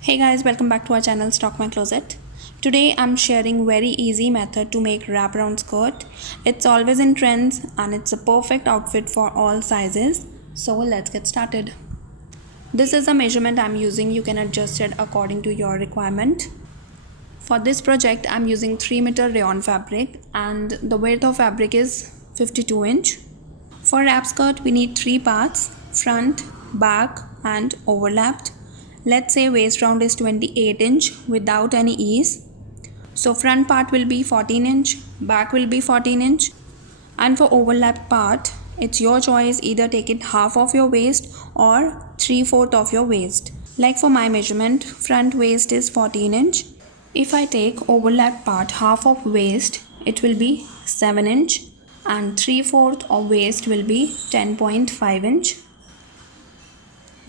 Hey guys, welcome back to our channel Stock My Closet. Today I'm sharing very easy method to make wraparound skirt. It's always in trends and it's a perfect outfit for all sizes. So let's get started. This is the measurement I'm using. You can adjust it according to your requirement. For this project I'm using 3-meter rayon fabric and the width of fabric is 52 inch. For wrap skirt we need 3 parts: front, back and overlapped. Let's say waist round is 28 inch without any ease. So front part will be 14 inch, back will be 14 inch, and for overlapped part it's your choice, either take it half of your waist or 3/4 of your waist. Like for my measurement, front waist is 14 inch. If I take overlapped part half of waist, it will be 7 inch and 3/4 of waist will be 10.5 inch.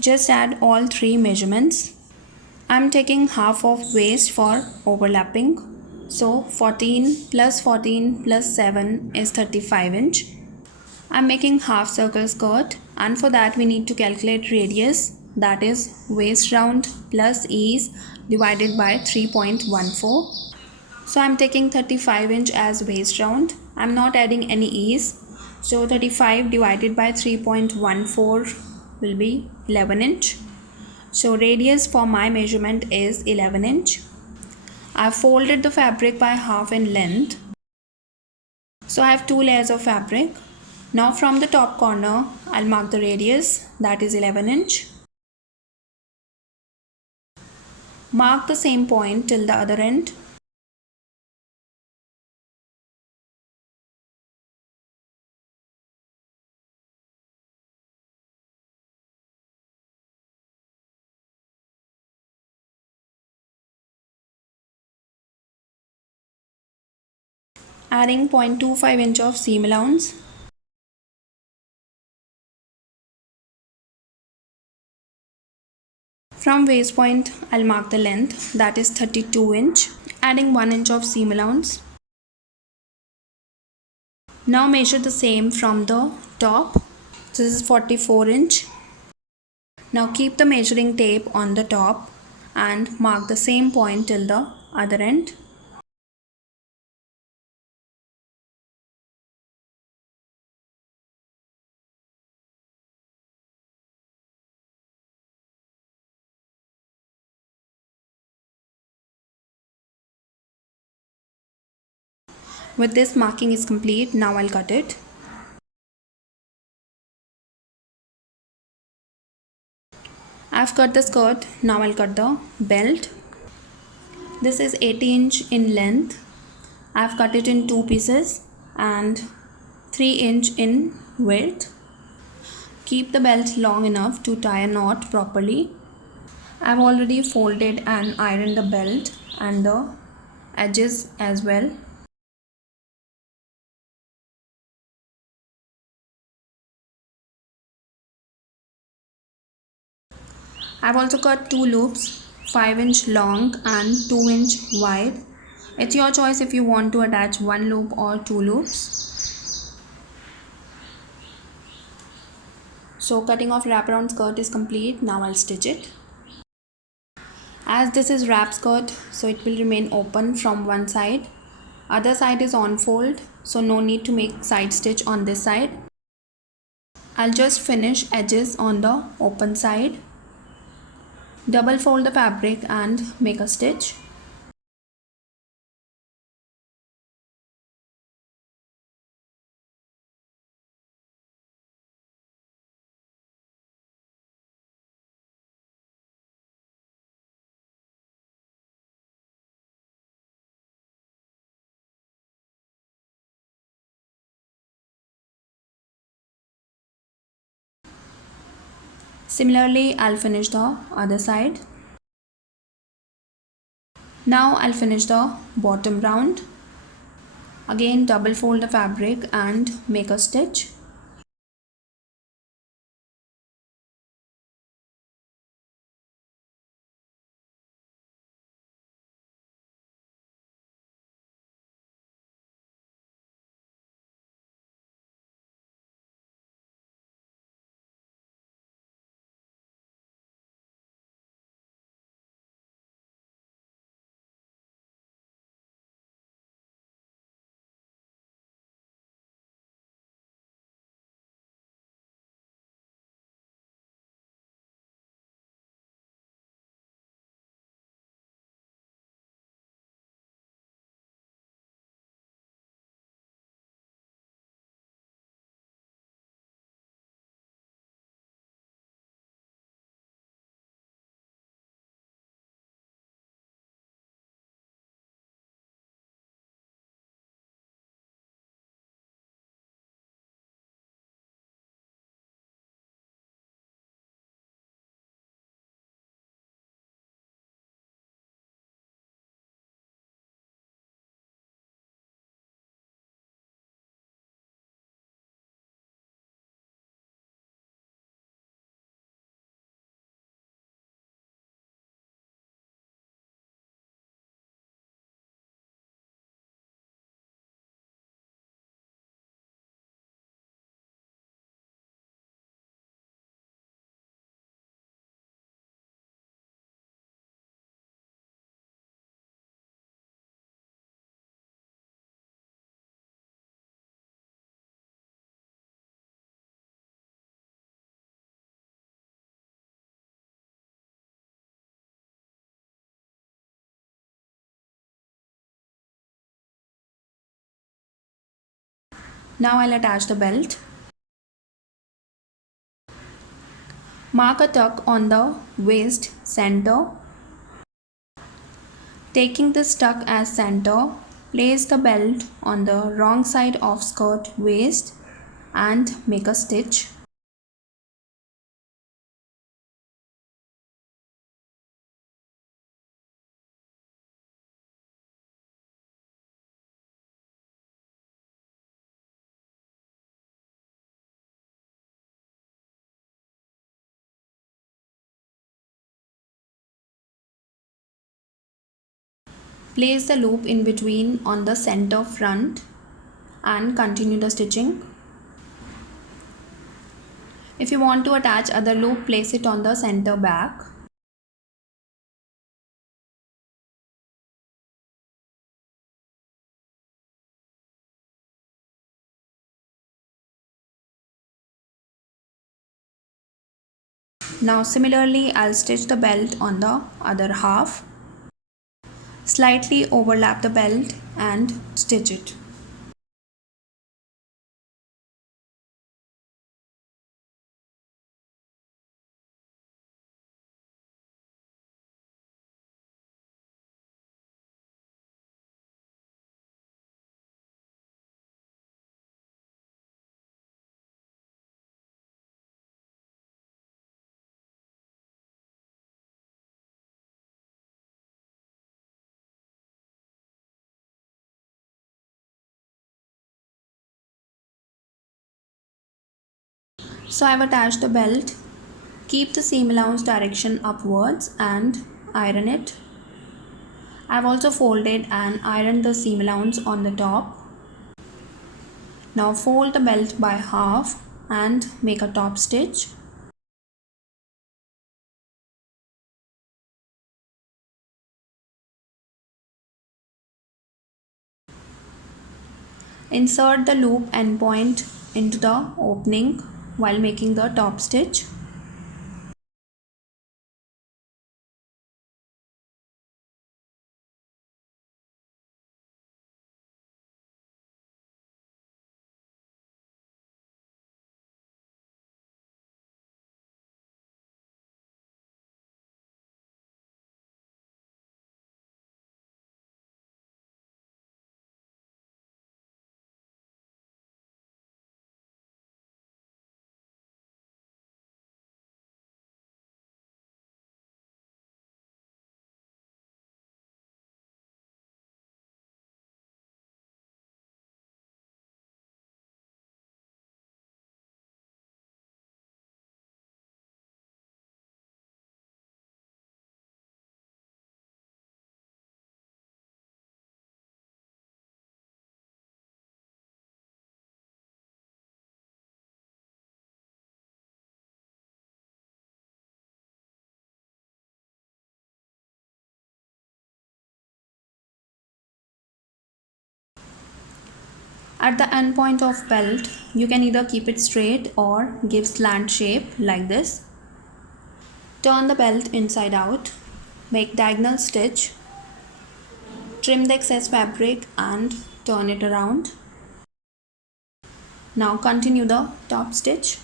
Just add all three measurements. I'm taking half of waist for overlapping. So 14 plus 14 plus 7 is 35 inch. I'm making half circle skirt and for that we need to calculate radius, that is waist round plus ease divided by 3.14. So I'm taking 35 inch as waist round. I'm not adding any ease. So 35 divided by 3.14 will be 11 inch. So radius for my measurement is 11 inch. I've folded the fabric by half in length. So I have two layers of fabric. Now from the top corner, I'll mark the radius, that is 11 inch. Mark the same point till the other end. Adding 0.25 inch of seam allowance. From waist point, I'll mark the length, that is 32 inch. Adding 1 inch of seam allowance. Now measure the same from the top. This is 44 inch. Now keep the measuring tape on the top and mark the same point till the other end. With this marking is complete, now I'll cut it. I've cut the skirt, now I'll cut the belt. This is 80 inch in length. I've cut it in two pieces and 3 inch in width. Keep the belt long enough to tie a knot properly. I've already folded and ironed the belt and the edges as well. I've also cut two loops, 5 inch long and 2 inch wide. It's your choice if you want to attach one loop or two loops. So cutting of wraparound skirt is complete. Now I'll stitch it. As this is wrap skirt, so it will remain open from one side. Other side is on fold, so no need to make side stitch on this side. I'll just finish edges on the open side. Double fold the fabric and make a stitch. Similarly, I'll finish the other side. Now I'll finish the bottom round. Again double fold the fabric and make a stitch. Now I'll attach the belt. Mark a tuck on the waist center. Taking this tuck as center, place the belt on the wrong side of skirt waist and make a stitch. Place the loop in between on the center front and continue the stitching. If you want to attach other loop, place it on the center back. Now similarly, I'll stitch the belt on the other half. Slightly overlap the belt and stitch it. So I've attached the belt. Keep the seam allowance direction upwards and iron it. I've also folded and ironed the seam allowance on the top. Now fold the belt by half and make a top stitch. Insert the loop end point into the opening while making the top stitch. At the end point of belt, you can either keep it straight or give slant shape like this. Turn the belt inside out, make diagonal stitch, trim the excess fabric and turn it around. Now continue the top stitch.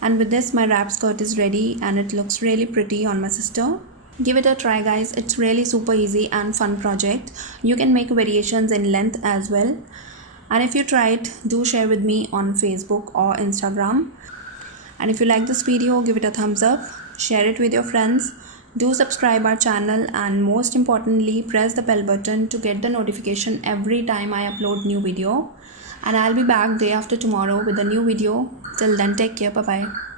And with this, my wrap skirt is ready and it looks really pretty on my sister. Give it a try guys, it's really super easy and fun project. You can make variations in length as well. And if you try it, do share with me on Facebook or Instagram. And if you like this video, give it a thumbs up, share it with your friends. Do subscribe our channel and most importantly, press the bell button to get the notification every time I upload new video. And I'll be back day after tomorrow with a new video. Till then, take care. Bye bye.